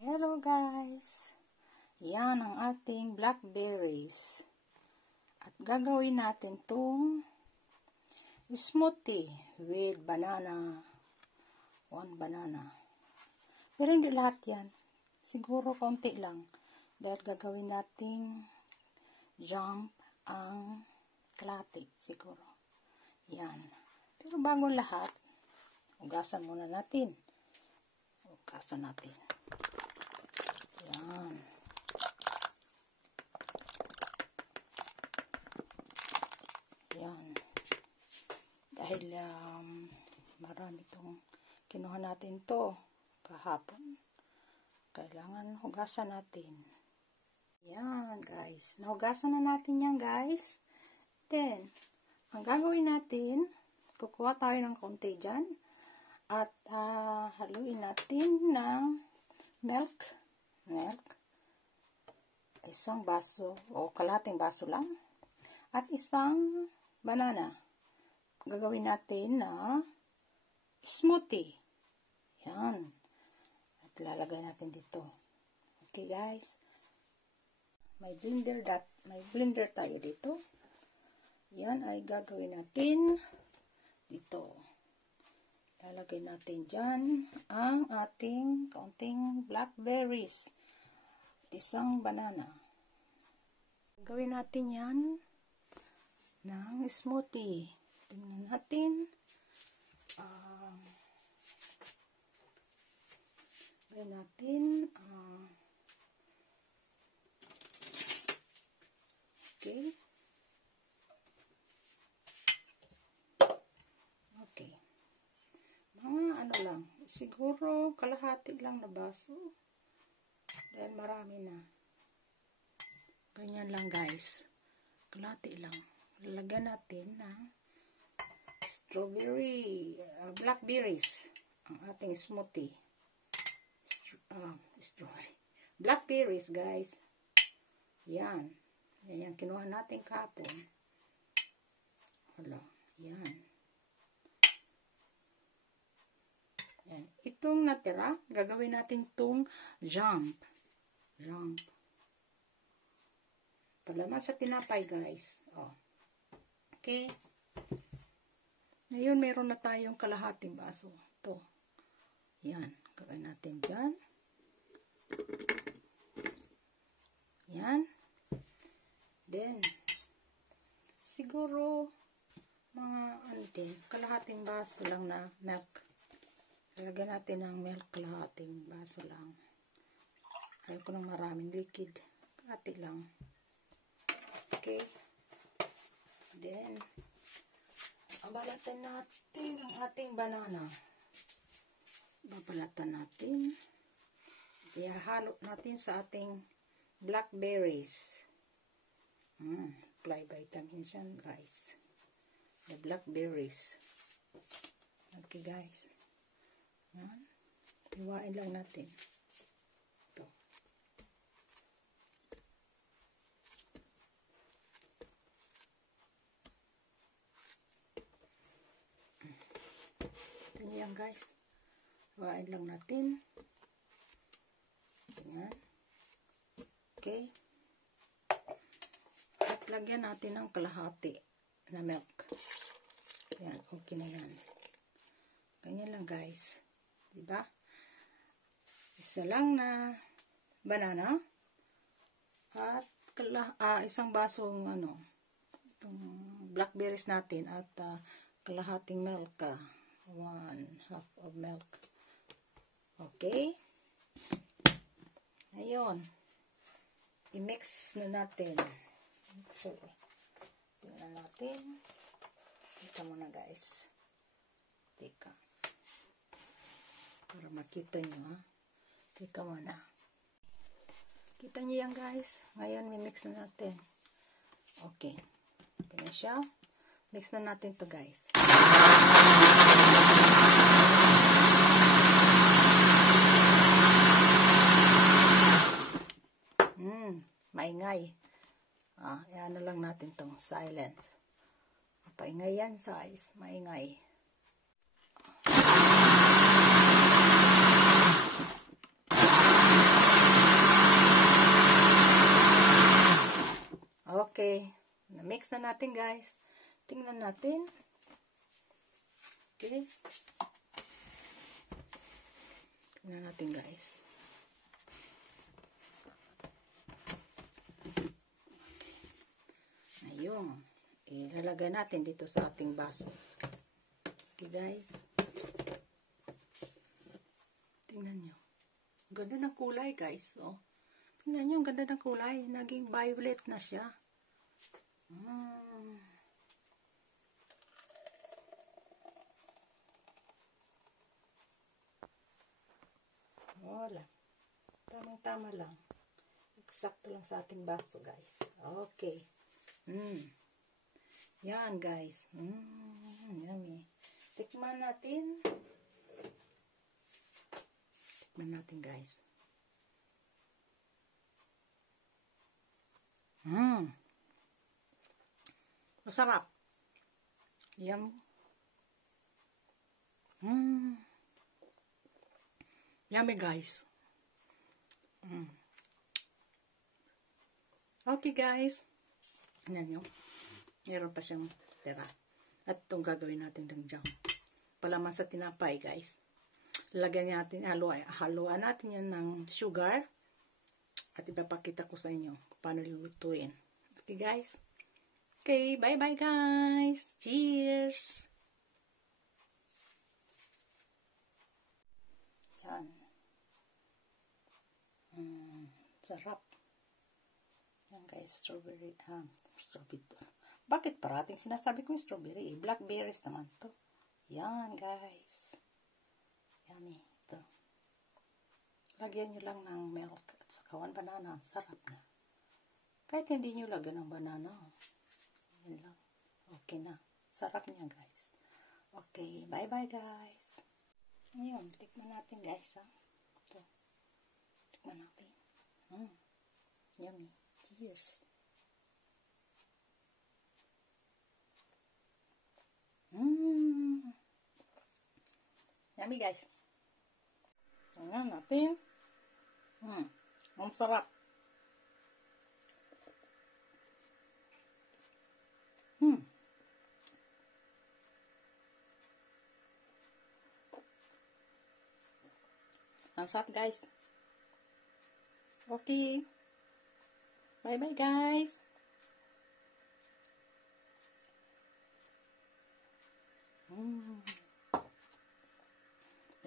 Hello guys! Yan ang ating blackberries. At gagawin natin itong smoothie with banana. 1 banana. Pero hindi lahat yan. Siguro konti lang. Dahil gagawin nating jump ang kalahati siguro. Yan. Pero bago lahat, hugasan muna natin. Hugasan natin. Yan. Yan. Dahil marami itong kinuha natin to kahapon. Kailangan hugasan natin. Yan guys. Nahugasan na natin yan guys. Then, ang gagawin natin, kukuha tayo ng konti dyan. At haluin natin ng milk. Isang baso o kalahating baso lang. At isang banana. Gagawin natin na smoothie. Yan. At lalagay natin dito. Okay guys. May blender tayo dito. Yan ay gagawin natin dito. Lalagay natin dyan ang ating kaunting blackberries at isang banana. Gawin natin yan ng smoothie. Tingnan natin. Gawin natin. Okay. Okay. Mga ano lang. Siguro kalahati lang na baso. Dahil marami na. Ganyan lang guys. Kalahati lang. Lalagyan natin ng blackberries. Ang ating smoothie. Strawberry. Blackberries guys. Yan. Yan yung kinuha natin kahapon. Hala. Yan. Yan. Itong natira, gagawin natin itong jump. Palaman sa tinapay guys. Oh. Okay. Ngayon, meron na tayong kalahating baso. Ito. Yan. Gagawin natin dyan. Yan. Then, siguro, kalahating baso lang na milk. Lagyan natin ng milk, kalahating baso lang. Ayaw ko ng maraming liquid. Kalahati lang. Okay. Then, babalatan natin ang ating banana. Babalatan natin. Ihahalo natin sa ating blackberries. Apply vitamins yan, guys. The blackberries. Okay, guys. Yan. Iwain lang natin. Ito. Ito yan, guys. Iwain lang natin. Yan. Okay. At lagyan natin ng kalahati na milk. Yan. Okay na yan. Ganyan lang, guys. Diba? Isa lang na banana at isang basong itong blackberries natin at kalahating milk. 1/2 of milk. Okay? Ayun. I-mix na natin. So, tingnan natin. Ito muna guys. Teka. Para makita nyo ha. Teka muna. Kita nyo yan guys. Ngayon mimix na natin. Okay. Okay na siya. Mix na natin to guys. Maingay. Ano lang natin tong silence. Paingay yan guys. Maingay. Okay. Na-mix na natin, guys. Tingnan natin. Okay. Tingnan natin, guys. Ayun. Ilalagay natin dito sa ating baso. Okay, guys. Tingnan nyo. Ganda ng kulay, guys. Oh. Tingnan nyo, ang ganda ng kulay. Naging violet na siya. Wala. Tamang-tama lang. Eksakto lang sa ating baso, guys. Okay. Yan, guys. Yummy. Tikman natin. Tikman natin, guys. Masarap. Yummy. Yummy, guys. Okay, guys. Ayan nyo. Meron pa siyang tira. At itong gagawin natin ng jam. Palaman sa tinapay, guys. Lagyan natin, haluan natin yan ng sugar. At ipapakita ko sa inyo paano lulutuin. Okay, guys. Okay, bye-bye, guys. Cheers! Yan. Sarap. Yan, guys. Strawberry. Strawberry. Bakit parating sinasabi ko yung strawberry? Blackberries naman to. Yan, guys. Yummy. Ito. Lagyan nyo lang ng milk at saka 1 banana. Sarap na. Kahit hindi nyo lagyan ng banana. Yan lang. Okay na. Sarap niya, guys. Okay. Bye-bye, guys. Ngayon, tikman natin, guys. Ito. Tikman natin. Yummy. Cheers. Yummy, guys. Tingnan natin. Ang sarap. Ang sarap, guys. Okay. Bye-bye, guys.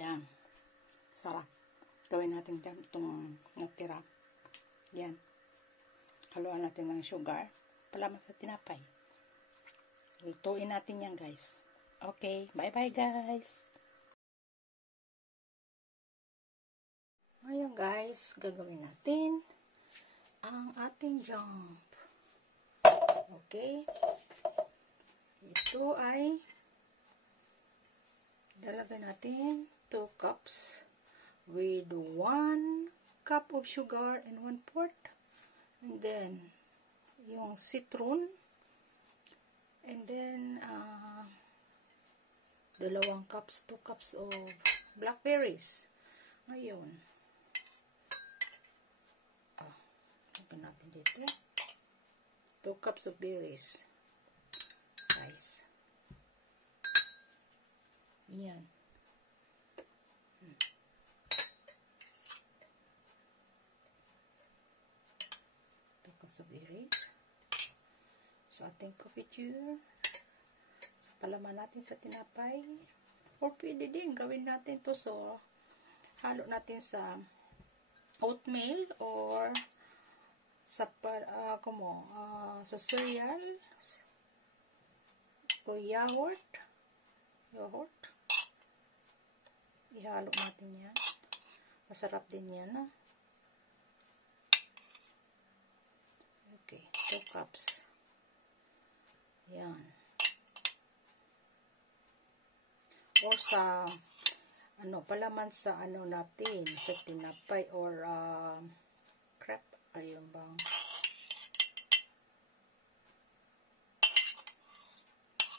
Yan. Sarap. Gawin natin dyan itong natira. Yan. Haluan natin ng sugar. Palaman sa tinapay. Lutuin natin yan, guys. Okay. Bye-bye, guys. Ngayon, guys, gagawin natin ang ating jump. Okay. Ito ay dalagay natin 2 cups with 1 cup of sugar and 1/4. And then, yung citron. And then, 2 cups, 2 cups of blackberries. Ngayon, lagyan natin dito 2 cups of berries, guys. Yan. Sa berries. Sa ating confiture. Sa palaman natin sa tinapay. Or pwede din gawin natin to so halo natin sa oatmeal or sa sa cereal o yogurt. Ihalo natin yan. Masarap din yan, Okay, 2 cups. Yan. Or sa palaman sa natin, sa tinapay or crepe. Ayun bang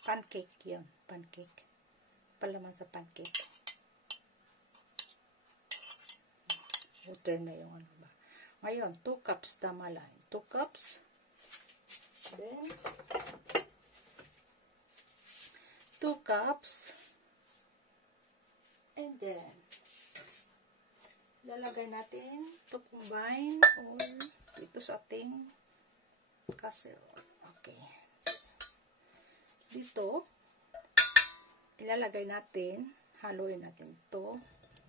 pancake yan. Pancake. Palaman sa pancake. Water na yung ba. Ngayon, 2 cups tama lang. 2 cups. Then, 2 cups. And then, lalagay natin to combine or dito sa ating casserole. Okay. So, dito, ilalagay natin, haluin natin ito,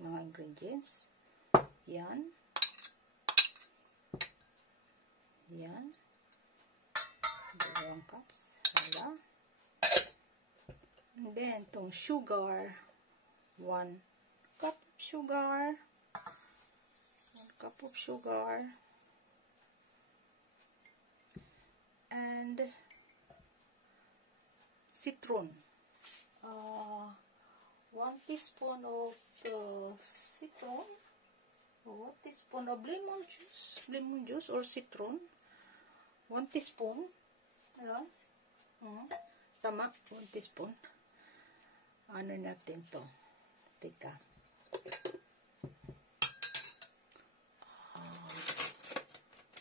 mga ingredients. Yan. Yan. 2 cups. Wala. And then, itong sugar, 1 cup of sugar. 1 cup of sugar. And citron. 1 teaspoon of citron. 1 teaspoon of lemon juice or citron. 1 teaspoon. Ayan. Tama, 1 teaspoon. Ano natin to? Teka.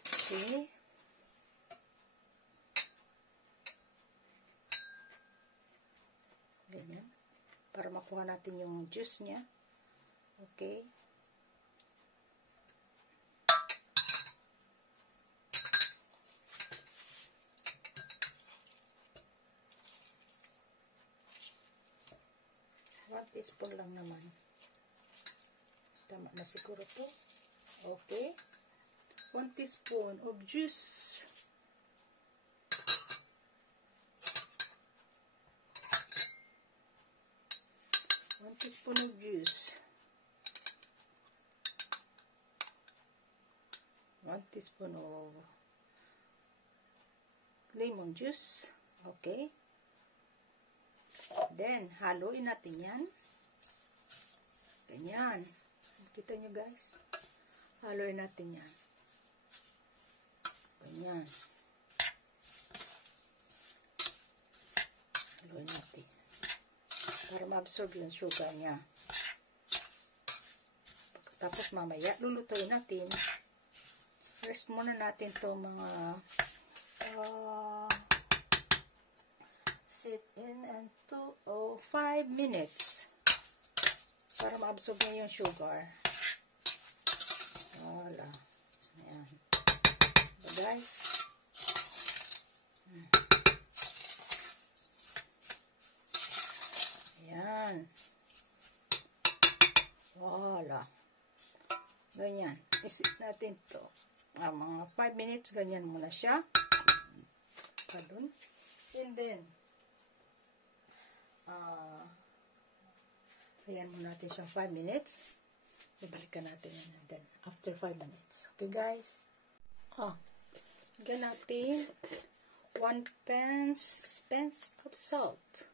Okay. Ganyan. Para makuha natin yung juice niya. Okay. Teaspoon lang naman. Tama na siguro to. Okay. 1 teaspoon of juice. One teaspoon of juice. 1 teaspoon of lemon juice. Okay. Then, haluin natin yan. Ganyan. Kita nyo guys? Haluin natin yan. Ganyan. Haluin natin. Para ma-absorb yung sugar niya. Tapos mamaya, lulutuin natin. Rest muna natin to mga sit in and 2 or 5 minutes para ma-absorb niya yung sugar. Wala. Ayan. So guys. Ayan. Wala. Ganyan. Isit natin to. Mga 5 minutes, ganyan muna siya. Kadun. And then, ayan muna natin siya 5 minutes. Ibalikan natin yan. And then, after 5 minutes. Okay, guys? Lagyan natin 1 pence of salt.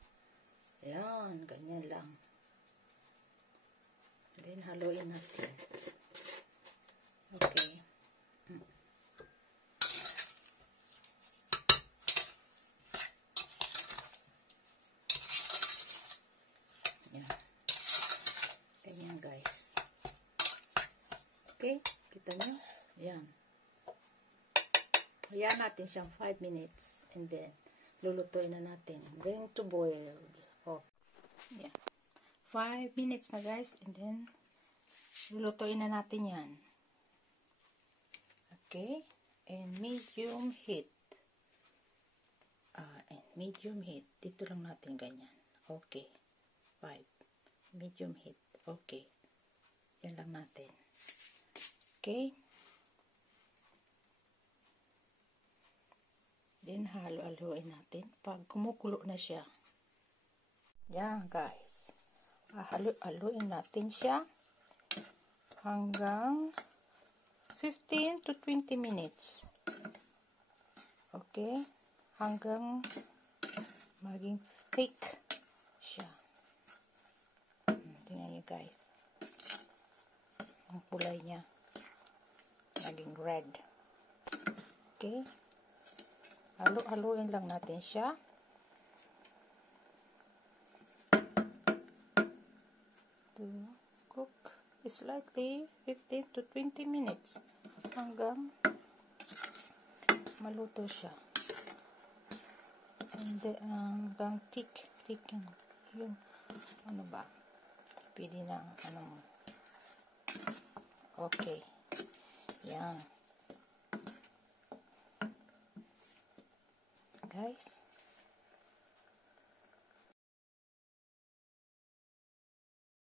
Ayan, ganyan lang. And then, haluin natin. Okay. Ganyan guys. Okay, kita nyo? Ayan. Hayaan natin siyang 5 minutes and then lulutuin na natin. Bring to boil. Oh. Yeah. 5 minutes na guys and then lulutuin na natin yan. Okay, and medium heat. And medium heat. Dito lang natin ganyan. Okay. 5. Medium heat. Okay. Yan lang natin. Okay. Then, halo-haloin natin. Pag kumukulo na siya. Yan, guys. Halo-haloin natin siya hanggang 15 to 20 minutes. Okay. Hanggang maging thick siya. Tingnan nyo guys. Ang kulay niya. Naging red. Okay. Halo-haloin lang natin siya. To cook slightly 15 to 20 minutes. Hanggang maluto siya. Hindi, hanggang thick yung, ano ba, pwede na, ano mo. Okay. Yan. Guys.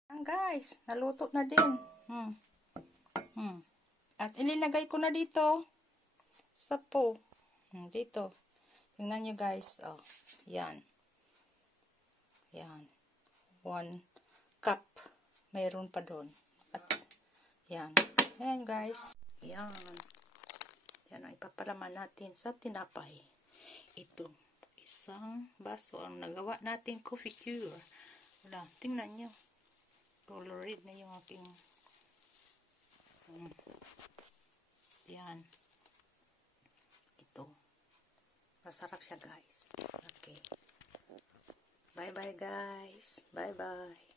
Yan guys, naluto na din. At inilagay ko na dito sa po. Dito. Tingnan nyo guys. Oh, yan. Yan. 1 cup. Mayroon pa doon. At, yan. Yan guys. Yan. Yan ang ipapalaman natin sa tinapay. Ito. Isang baso ang nagawa nating coffee cure. Wala. Tingnan nyo. Color red na yung aking yan. Ito. Masarap siya guys. Okay. Bye bye guys. Bye bye.